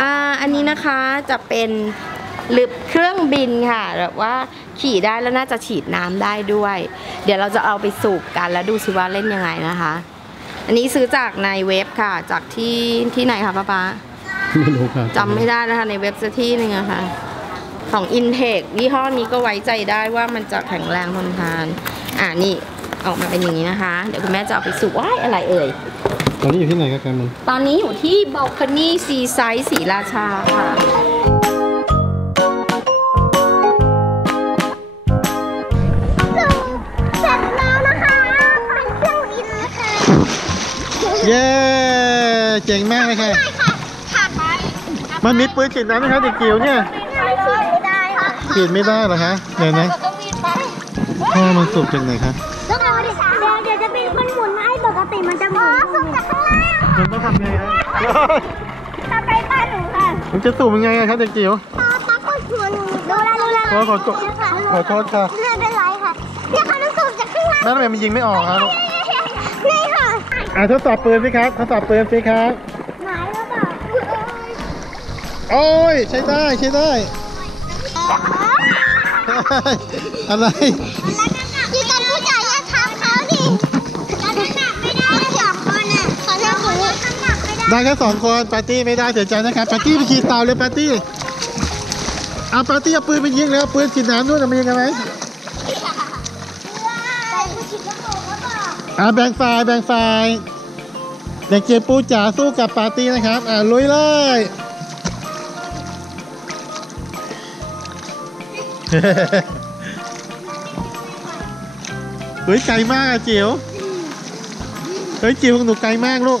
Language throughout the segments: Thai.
อ่าอันนี้นะคะจะเป็นลึบเครื่องบินค่ะแบบว่าขี่ได้แล้วน่าจะฉีดน้ำได้ด้วย เดี๋ยวเราจะเอาไปสูบกันแล้วดูซิว่าเล่นยังไงนะคะ อันนี้ซื้อจากในเว็บค่ะ จากที่ที่ไหนคะป้าป๊าไม่รู้ครับจำไม่ได้นะคะในเว็บสักที่หนึ่งอะค่ะ ของ Intake ยี่ห้อนี้ก็ไว้ใจได้ว่ามันจะแข็งแรงทนทาน อ่านี่ออกมาเป็นอย่างนี้นะคะ เดี๋ยวคุณแม่จะเอาไปสูบว้ายอะไรเอ่ย ตอนนี้อยู่ที่ไหนครับแกมันตอนนี้อยู่ที่บ a ลค n นี่ซีไซส์สีราชาค่ะเสร็จแล้วนะคะผ่านเครื่องบินนะคะเย้เจ๋งมากเลยค่ะได้ค่ะผ่านไปมันมีปืนฉีดน้ำไหมครับเด็กจิ๋วเนี่ยไม่ฉีดไม่ได้ค่ะฉีดไม่ได้เหรอคะเดี๋ยวนะก็ต้องมีไปพ่อมันสูบจากไหนคะต้ ล่างมันต้องทำไงครับทำไปบ้านหนูค่ะมันจะสูบยังไงอะครับเด็กจิ๋ว ตาตาก็ชวนหนูดูแลดูแลขอขอโทษขอโทษค่ะไม่เป็นไรค่ะเนี่ยค่ะต้องสูบจากข้างล่างแม่ทำไมมันยิงไม่ออกครับนี่ค่ะอะทดสอบปืนสิครับทดสอบปืนสิครับ หมายแล้วแบบโอ้ยใช้ได้ใช้ได้ อะไรพี่กัน ได้แค่สองคนปาร์ตี้ไม่ได้เสียใจนะครับปาร์ตี้ไปขี่เต่าเลยปาร์ตี้เอาปาร์ตี้เอาปืนไปยิงแล้วปืนฉีดน้ำนู่นเอามายิงกันไหมใจผู้ชิดก็บอกว่าบอกอ่าแบ่งฝ่ายแบ่งฝ่ายเด็กเจปูจ๋าสู้กับปาร์ตี้นะครับอ่าลุยเลยเฮ้ยไกลมากอะจิ๋วเฮ้ยจิ๋วของหนูไกลมากลูก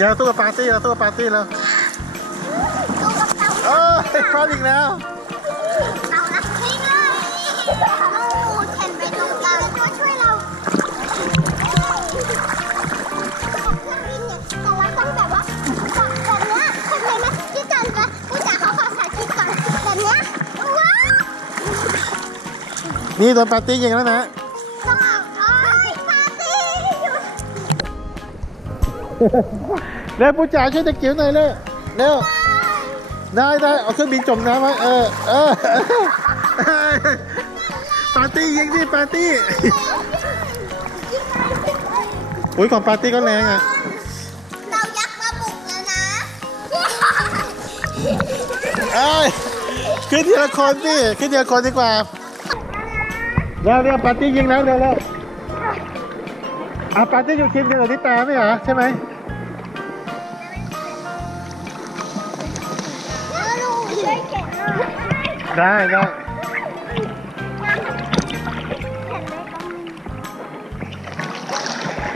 เดี๋ยวสู้กับปาร์ตี้แล้วสู้กับปาร์ตี้แล้วดูกับเต่าโอ้ยพลาดอีกแล้วเต่านะนี่ไงโอ้แขนไปตรงกลางตัวช่วยเราเครื่องบินเนี่ยแต่เราต้องแบบว่าแบบเนี้ยเข้าใจไหมที่จันจะผู้จ่าเขาขอสาธิตก่อนแบบเนี้ยว้าวนี่โดนปาร์ตี้ยิงแล้วนะต้องโอ้ยปาร์ตี้ หยุดเร็วปูจ๋าช่วยเด็กจิ๋วหน่อยเร็วเร็วได้ได้เอาเครื่องบินจมน้ำไว้เออเออปาร์ตี้ยิงดิปาร์ตี้อุ้ยของปาร์ตี้ก็แรงอะเรายักษ์มาบุกแล้วนะเอ้ยขึ้นทีละคนสิขึ้นทีละคนดีกว่าเร็วเร็วปาร์ตี้ยิงแล้วเร็วเร็วอะปาร์ตี้อยู่ทีมเดียวกับนิตาไม่เหรอใช่ไหม ได้ได้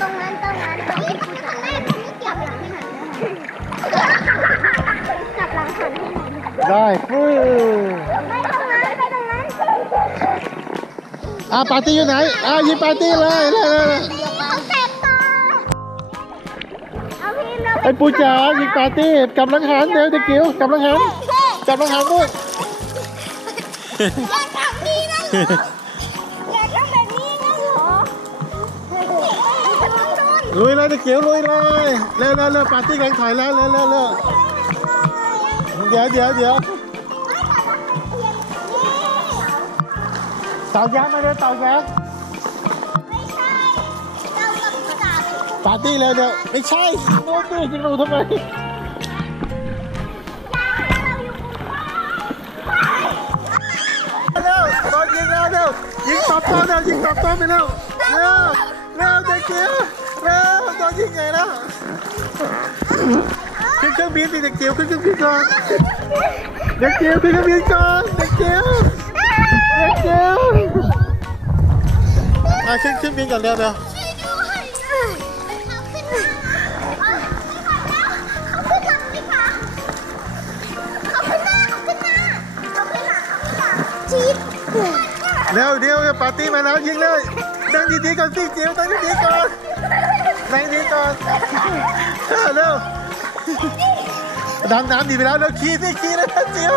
ตรงนั้นตรงนั้นตรงนี้คุณแม่ตรงนี้เกี่ยวหลังให้หน่อยจับหลังหันให้หน่อยได้ฟู้ไปตรงนั้นไปตรงนั้นอะปาร์ตี้อยู่ไหนอะยิงปาร์ตี้เลยเลยเลยเลยเอาเสร็จต่อเอาพี่เราไอ้ปูจ๋ายิงปาร์ตี้กำลังหันเดี๋ยวเด็กจิ๋วกำลังหันกำลังหันด้วย อย่าทำนี้นะเหรออย่าทำแบบนี้นะเหรอต้องโดนลุยเลยเด็กจิ๋วลุยเลยเร็วเร็วเร็วปาร์ตี้กำลังถอยแล้วเร็วเร็วเร็วเดี๋ยวเดี๋ยวเดี๋ยวเต่ายักษ์มาเร็วเต่ายักษ์ไม่ใช่เรากับพี่จ๋าเป็นคู่ปาร์ตี้เร็วเดี๋ยวไม่ใช่โน้ตด้วยยิงหนูทำไม ยิงตอบโต้แล้วยิงตอบโต้ไปแล้วเร็วเร็วเด็กจิ๋วเร็วโดนยิงไงนะขึ้นเครื่องบินสิเด็กเกียวขึ้นเครื่องบินก่อนเด็กเกียวขึ้นเครื่องบินก่อนเด็กเกียวเด็กเกียวมาขึ้นเครื่องบินก่อนเร็วเร็วจี๊ด ยด้วเอาขึ้นมาปาร์ตี้มาแล้วยิงเลยนั่งดีๆก่อนสิจิ๋วนั่งดีๆก่อนนั่งดีก่อนเร็วดำน้ำดีไปแล้วเร็วขี่สิขี่เลยนะจิ๋ว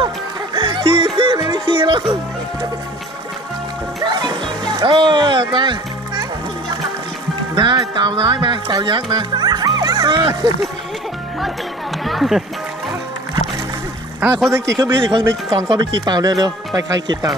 ขี่สิไม่ไม่ขี่แล้วเออไปนะกินเดียวกับกินได้เต่าน้อยมาเต่ายักษ์มาเออโอเคจบแล้วอะคนหนึงขี่เครื่องบินอีกคนไปสองคนไปขี่เต่าเร็วๆไปใครขี่เต่า